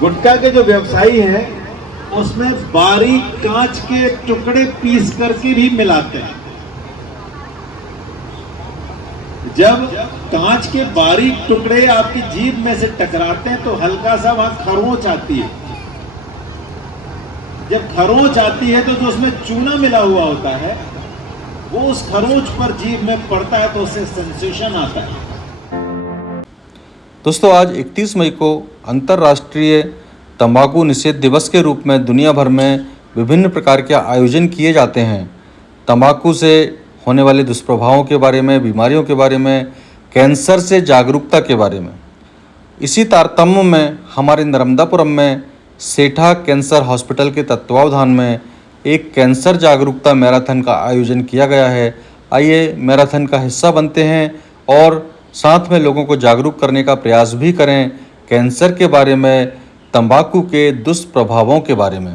गुटखा के जो व्यवसायी हैं उसमें बारीक कांच के टुकड़े पीस करके भी मिलाते हैं। जब कांच के बारीक टुकड़े आपकी जीभ में से टकराते हैं तो हल्का सा वहां खरोंच आती है। जब खरोंच आती है तो जो उसमें चूना मिला हुआ होता है वो उस खरोंच पर जीभ में पड़ता है तो उससे सेंसेशन आता है। दोस्तों, आज 31 मई को अंतर्राष्ट्रीय तंबाकू निषेध दिवस के रूप में दुनिया भर में विभिन्न प्रकार के आयोजन किए जाते हैं। तंबाकू से होने वाले दुष्प्रभावों के बारे में, बीमारियों के बारे में, कैंसर से जागरूकता के बारे में। इसी तारतम्य में हमारे नर्मदापुरम में सेठा कैंसर हॉस्पिटल के तत्वावधान में एक कैंसर जागरूकता मैराथन का आयोजन किया गया है। आइए मैराथन का हिस्सा बनते हैं और साथ में लोगों को जागरूक करने का प्रयास भी करें कैंसर के बारे में, तंबाकू के दुष्प्रभावों के बारे में।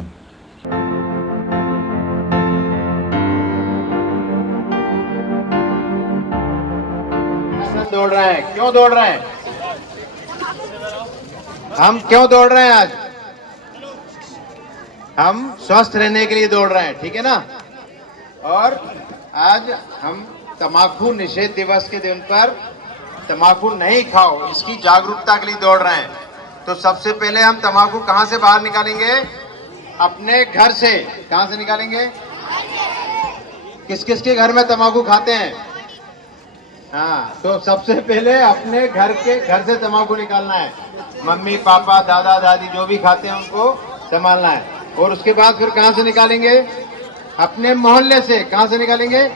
दौड़ रहे हैं, क्यों दौड़ रहे हैं? हम क्यों दौड़ रहे हैं? आज हम स्वस्थ रहने के लिए दौड़ रहे हैं, ठीक है ना? और आज हम तंबाकू निषेध दिवस के दिन पर तंबाकू नहीं खाओ इसकी जागरूकता के लिए दौड़ रहे हैं। तो सबसे पहले हम तंबाकू कहां से बाहर निकालेंगे? अपने घर से। कहां से निकालेंगे? किस किस के घर में तंबाकू खाते हैं? हाँ, तो सबसे पहले अपने घर से तंबाकू निकालना है। मम्मी पापा दादा दादी जो भी खाते हैं उनको संभालना है। और उसके बाद फिर कहां से निकालेंगे? अपने मोहल्ले से। कहां से निकालेंगे?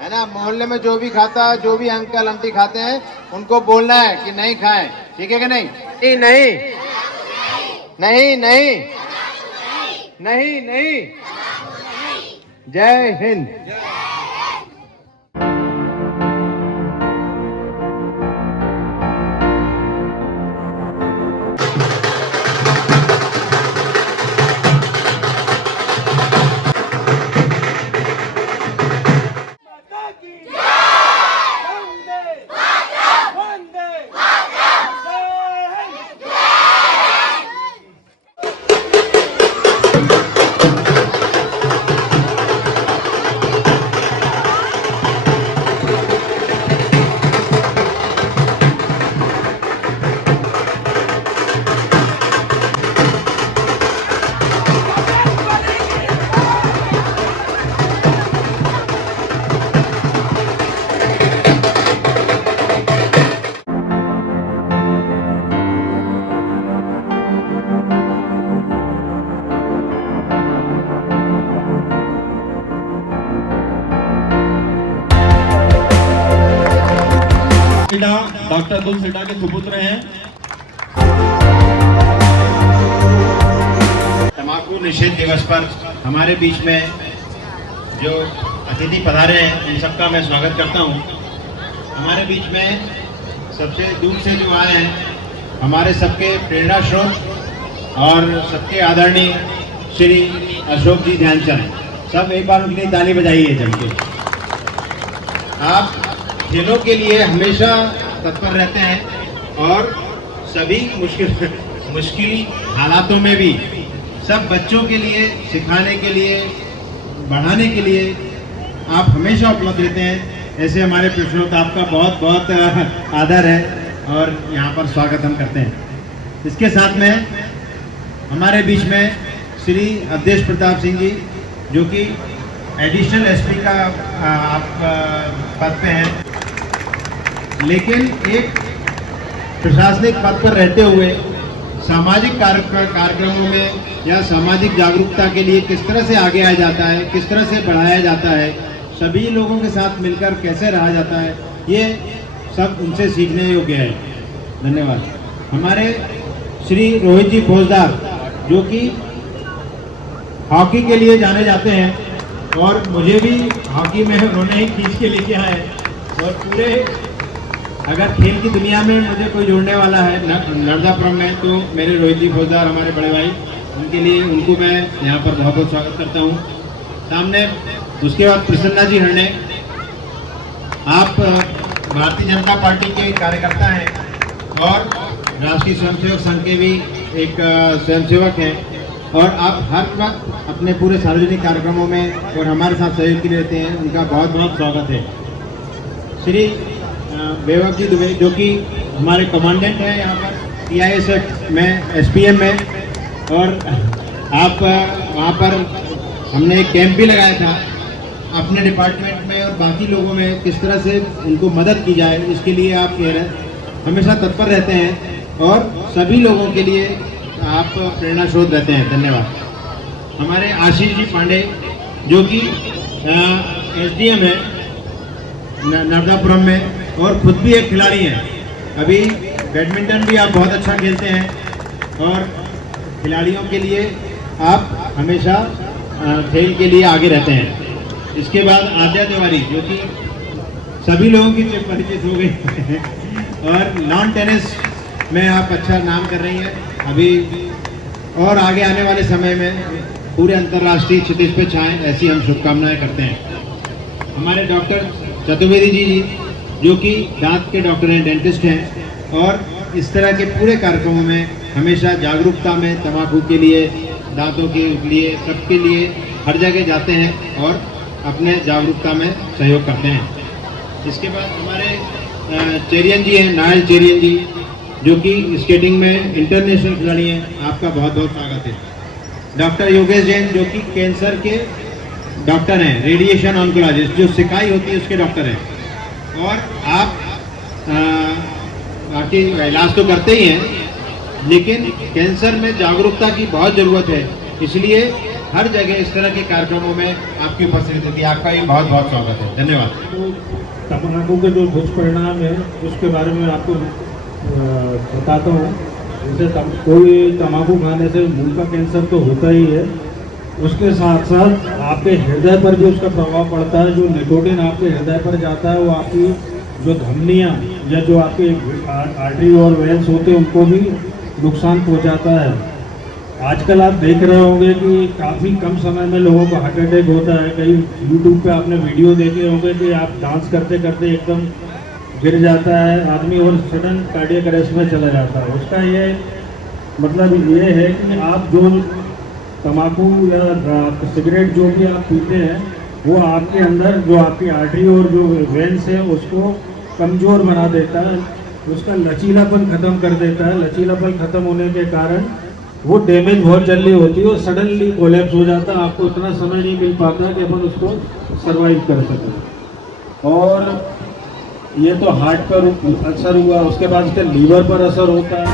है ना, मोहल्ले में जो भी खाता, जो भी अंकल आंटी खाते हैं उनको बोलना है कि नहीं खाएं, ठीक है कि नहीं? नहीं नहीं नहीं नहीं नहीं नहीं। जय हिंद। डॉक्टर दुल सेठा के सुपुत्र हैं। तंबाकू निषेध दिवस पर हमारे बीच में जो अतिथि पधारे हैं उन सबका मैं स्वागत करता हूं। हमारे बीच में सबसे दूर से जो आए हैं हमारे सबके प्रेरणा स्रोत और सबके आदरणीय श्री अशोक जी ध्यानचंद, सब एक बार उनके लिए ताली बजाइए जम के। आप खेलों के लिए हमेशा तत्पर रहते हैं और सभी मुश्किल हालातों में भी सब बच्चों के लिए सिखाने के लिए, बढ़ाने के लिए आप हमेशा उपलब्ध रहते हैं। ऐसे हमारे प्रेक्षकों का आपका बहुत बहुत आदर है और यहाँ पर स्वागत हम करते हैं। इसके साथ में हमारे बीच में श्री अवधेश प्रताप सिंह जी जो कि एडिशनल एसपी का आप पद पे हैं, लेकिन एक प्रशासनिक पद पर रहते हुए सामाजिक कार्यक्रमों में या सामाजिक जागरूकता के लिए किस तरह से आगे आया जाता है, किस तरह से बढ़ाया जाता है, सभी लोगों के साथ मिलकर कैसे रहा जाता है, ये सब उनसे सीखने योग्य है। धन्यवाद। हमारे श्री रोहित जी फौजदार जो कि हॉकी के लिए जाने जाते हैं और मुझे भी हॉकी में उन्होंने ही खींच के लेके आए और पूरे अगर खेल की दुनिया में मुझे कोई जोड़ने वाला है नर्मदापुरम में तो मेरे रोहित जी फौजदार, हमारे बड़े भाई, उनके लिए उनको मैं यहाँ पर बहुत बहुत स्वागत करता हूँ। सामने उसके बाद प्रसन्ना जी हरणे, आप भारतीय जनता पार्टी के कार्यकर्ता हैं और राष्ट्रीय स्वयंसेवक संघ के भी एक स्वयंसेवक हैं और आप हर वक्त अपने पूरे सार्वजनिक कार्यक्रमों में और हमारे साथ सहयोग के लिए रहते हैं। उनका बहुत बहुत स्वागत है। श्री बेवक जी दुबे जो कि हमारे कमांडेंट हैं यहाँ पर PISF में SPM में, और आप वहाँ पर हमने एक कैंप भी लगाया था अपने डिपार्टमेंट में और बाकी लोगों में किस तरह से उनको मदद की जाए, इसके लिए आप हमेशा तत्पर रहते हैं और सभी लोगों के लिए आप प्रेरणा स्रोत रहते हैं। धन्यवाद। हमारे आशीष जी पांडे जो कि SDM है नर्मदापुरम में और खुद भी एक खिलाड़ी हैं। अभी बैडमिंटन भी आप बहुत अच्छा खेलते हैं और खिलाड़ियों के लिए आप हमेशा खेल के लिए आगे रहते हैं। इसके बाद आद्या तिवारी जो कि सभी लोगों की परिचित हो गई और लॉन टेनिस में आप अच्छा नाम कर रही हैं अभी, और आगे आने वाले समय में पूरे अंतर्राष्ट्रीय क्षितिज पे छाएं, ऐसी हम शुभकामनाएं करते हैं। हमारे डॉक्टर चतुर्वेदी जी जो कि दांत के डॉक्टर हैं, डेंटिस्ट हैं और इस तरह के पूरे कार्यक्रमों में हमेशा जागरूकता में तंबाकू के लिए, दांतों के लिए, सबके लिए हर जगह जाते हैं और अपने जागरूकता में सहयोग करते हैं। इसके बाद हमारे चेरियन जी हैं, नायल चेरियन जी जो कि स्केटिंग में इंटरनेशनल खिलाड़ी हैं। आपका बहुत बहुत स्वागत है। डॉक्टर योगेश जैन जो कि कैंसर के डॉक्टर हैं, रेडिएशन ऑन्कोलॉजिस्ट, जो सिकाई होती है उसके डॉक्टर हैं, और आप बाकी इलाज तो करते ही हैं लेकिन कैंसर में जागरूकता की बहुत ज़रूरत है, इसलिए हर जगह इस तरह के कार्यक्रमों में आपकी उपस्थिति होती है। आपका ये बहुत बहुत स्वागत है। धन्यवाद। तो तंबाकू के जो दुष्परिणाम है उसके बारे में आपको बताता हूँ। जैसे कोई तंबाकू खाने से मुंह का कैंसर तो होता ही है, उसके साथ साथ आपके हृदय पर भी उसका प्रभाव पड़ता है। जो निकोटिन आपके हृदय पर जाता है वो आपकी जो धमनियाँ या जो आपके आर्टरी और वेन्स होते हैं उनको भी नुकसान पहुँचाता है। आजकल आप देख रहे होंगे कि काफ़ी कम समय में लोगों को हार्ट अटैक होता है। कई यूट्यूब पे आपने वीडियो देखे होंगे कि आप डांस करते करते एकदम गिर जाता है आदमी और सडन कार्डियक अरेस्ट में चला जाता है। उसका ये मतलब ये है कि आप जो तंबाकू या सिगरेट जो भी आप पीते हैं वो आपके अंदर जो आपकी आर्टरी और जो वेन्स है उसको कमज़ोर बना देता है, उसका लचीलापन ख़त्म कर देता है। लचीलापन ख़त्म होने के कारण वो डैमेज बहुत जल्दी होती है और सडनली कोलैप्स हो जाता है। आपको इतना समय नहीं मिल पाता कि अपन उसको सर्वाइव कर सकें। और ये तो हार्ट पर असर हुआ, उसके बाद उसके लीवर पर असर होता है।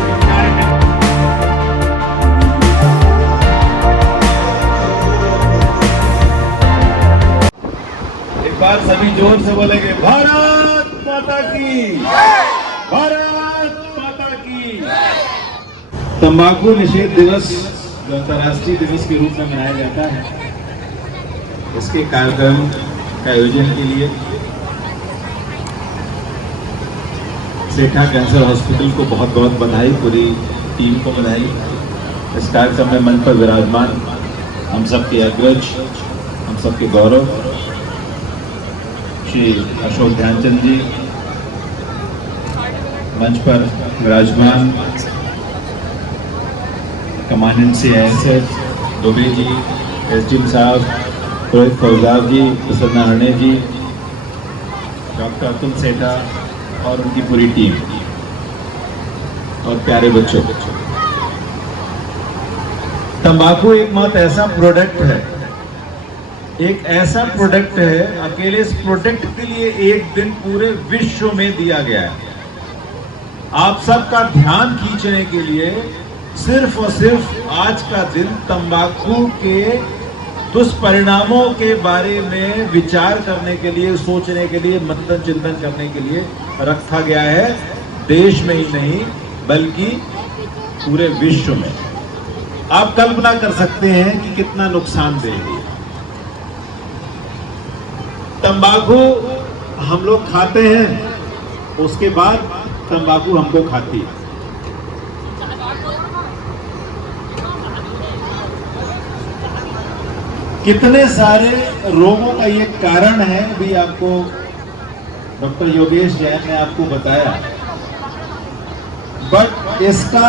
एक बार सभी जोर से बोलेंगे भारत माता की, भारत माता की। तंबाकू निषेध दिवस जो अंतर्राष्ट्रीय दिवस के रूप में मनाया जाता है, इसके कार्यक्रम के आयोजन के लिए सेठा कैंसर हॉस्पिटल को बहुत बहुत बधाई, पूरी टीम को बधाई। इस कार्यक्रम में मंच पर विराजमान हम सबके अग्रज, हम सबके गौरव श्री अशोक ध्यानचंद जी, मंच पर विराजमान commandant CISF Dubey ji, SDM साहब रोहित फौजाद जी, प्रसन्ना हरणे जी, डॉक्टर अतुल सेठा और उनकी पूरी टीम और प्यारे बच्चों। तंबाकू एकमात्र ऐसा प्रोडक्ट है, एक ऐसा प्रोडक्ट है, अकेले इस प्रोडक्ट के लिए एक दिन पूरे विश्व में दिया गया है। आप सबका ध्यान खींचने के लिए सिर्फ और सिर्फ आज का दिन तंबाकू के दुष्परिणामों के बारे में विचार करने के लिए, सोचने के लिए, मंथन चिंतन करने के लिए रखा गया है। देश में ही नहीं बल्कि पूरे विश्व में। आप कल्पना कर सकते हैं कि कितना नुकसानदेह है। तंबाकू हम लोग खाते हैं, उसके बाद तंबाकू हमको खाती है। कितने सारे रोगों का ये कारण है भी आपको डॉक्टर योगेश जैन ने आपको बताया। बट इसका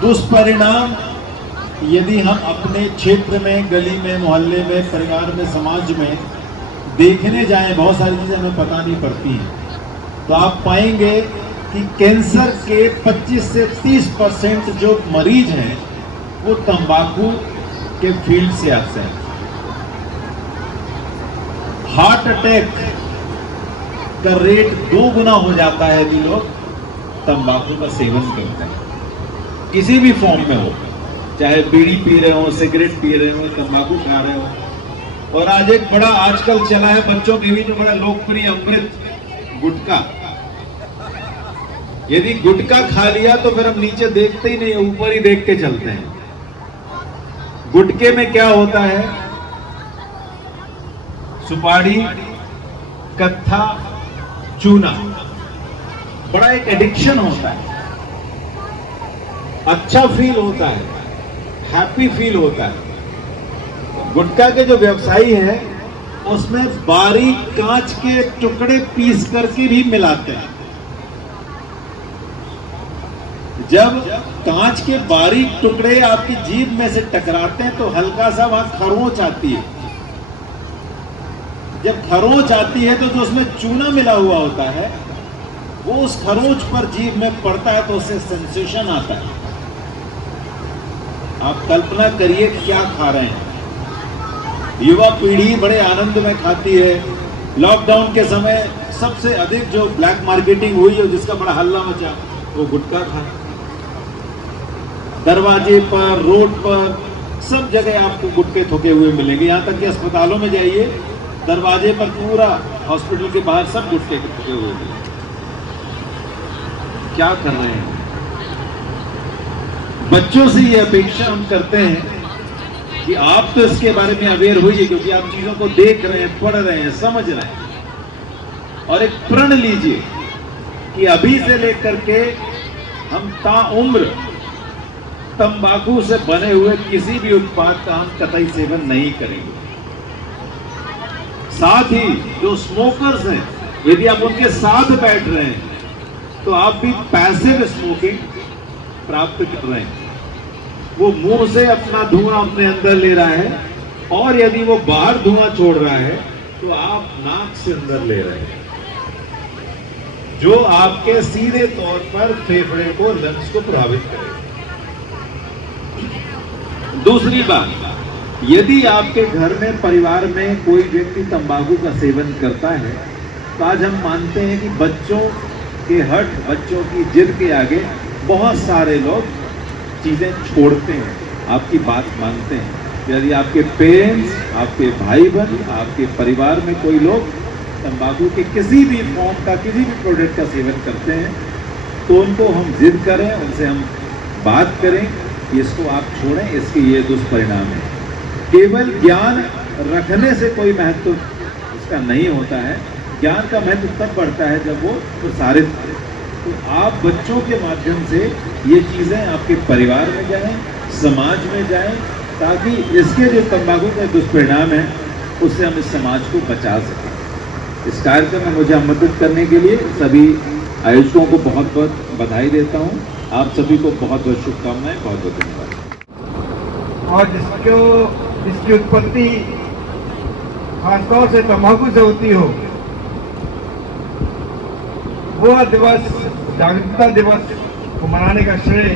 दुष्परिणाम यदि हम अपने क्षेत्र में, गली में, मोहल्ले में, परिवार में, समाज में देखने जाएं, बहुत सारी चीज़ें हमें पता नहीं पड़ती हैं, तो आप पाएंगे कि कैंसर के 25 से 30% जो मरीज हैं वो तंबाकू के फील्ड से आते हैं। हार्ट अटैक का रेट 2 गुना हो जाता है यदि लोग तंबाकू का सेवन करते हैं, किसी भी फॉर्म में हो, चाहे बीड़ी पी रहे हो, सिगरेट पी रहे हो, तंबाकू खा रहे हो। और आज एक बड़ा आजकल चला है बच्चों के बीच में बड़ा लोकप्रिय अमृत, गुटखा। यदि गुटखा खा लिया तो फिर हम नीचे देखते ही नहीं, ऊपर ही देख के चलते हैं। गुटखे में क्या होता है? सुपारी, कत्था, चूना, बड़ा एक एडिक्शन होता है, अच्छा फील होता है, हैप्पी फील होता है। गुटखा के जो व्यवसायी है उसमें बारीक कांच के टुकड़े पीस करके भी मिलाते हैं। जब कांच के बारीक टुकड़े आपकी जीभ में से टकराते हैं तो हल्का सा वहां खरोंच आती है। जब खरोंच आती है तो जो उसमें चूना मिला हुआ होता है वो उस खरोंच पर जीभ में पड़ता है तो उससे सेंसेशन आता है। आप कल्पना करिए क्या खा रहे हैं। युवा पीढ़ी बड़े आनंद में खाती है। लॉकडाउन के समय सबसे अधिक जो ब्लैक मार्केटिंग हुई और जिसका बड़ा हल्ला मचा वो गुटखा था। दरवाजे पर, रोड पर, सब जगह आपको गुटखे थोके हुए मिलेंगे। यहाँ तक कि अस्पतालों में जाइए, दरवाजे पर पूरा हॉस्पिटल के बाहर सब गुटखे थोके हुए मिलेंगे। क्या कर रहे हैं? बच्चों से ये अपेक्षा हम करते हैं कि आप तो इसके बारे में अवेयर होइए, क्योंकि आप चीजों को देख रहे हैं, पढ़ रहे हैं, समझ रहे हैं। और एक प्रण लीजिए कि अभी से लेकर के हम ताउम्र तंबाकू से बने हुए किसी भी उत्पाद का हम कतई सेवन नहीं करेंगे। साथ ही जो स्मोकर्स हैं, यदि आप उनके साथ बैठ रहे हैं तो आप भी पैसिव स्मोकिंग प्राप्त कर रहे हैं। वो मुंह से अपना धुआं अपने अंदर ले रहा है और यदि वो बाहर धुआं छोड़ रहा है तो आप नाक से अंदर ले रहे हैं, जो आपके सीधे तौर पर फेफड़े को, लंग्स को प्रभावित करेगा। दूसरी बात, यदि आपके घर में, परिवार में कोई व्यक्ति तंबाकू का सेवन करता है तो आज हम मानते हैं कि बच्चों के हट, बच्चों की जिद के आगे बहुत सारे लोग चीजें छोड़ते हैं, आपकी बात मानते हैं। यदि आपके पेरेंट्स, आपके भाई बहन, आपके परिवार में कोई लोग तंबाकू के किसी भी फॉर्म का, किसी भी प्रोडक्ट का सेवन करते हैं तो उनको हम जिद करें, उनसे हम बात करें कि इसको आप छोड़ें, इसके ये दुष्परिणाम है। केवल ज्ञान रखने से कोई महत्व इसका नहीं होता है। ज्ञान का महत्व तब बढ़ता है जब वो प्रसारित हो। तो आप बच्चों के माध्यम से ये चीज़ें आपके परिवार में जाएं, समाज में जाएं, ताकि इसके जो तंबाकू के दुष्परिणाम हैं उससे हम इस समाज को बचा सकें। इस कार्यक्रम में मुझे मदद करने के लिए सभी आयोजकों को बहुत बहुत बधाई देता हूँ। आप सभी को बहुत बहुत शुभकामनाएं, बहुत बहुत धन्यवाद। और इसकी उत्पत्ति खासतौर से तंबाकू से होती हो, वह दिवस, जागरूकता दिवस को मनाने का श्रेय,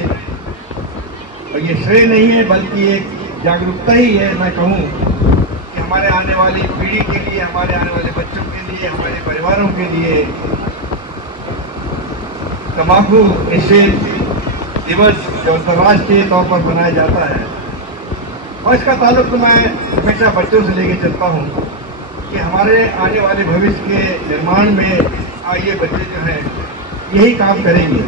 और ये श्रेय नहीं है बल्कि एक जागरूकता ही है। मैं कहूँ कि हमारे आने वाली पीढ़ी के लिए, हमारे आने वाले बच्चों के लिए, हमारे परिवारों के लिए तंबाकू निषेध दिवस जो अंतर्राष्ट्रीय तौर पर मनाया जाता है, और इसका ताल्लुक तो मैं हमेशा बच्चों से लेके चलता हूँ कि हमारे आने वाले भविष्य के निर्माण में ये बच्चे जो हैं यही काम करेंगे।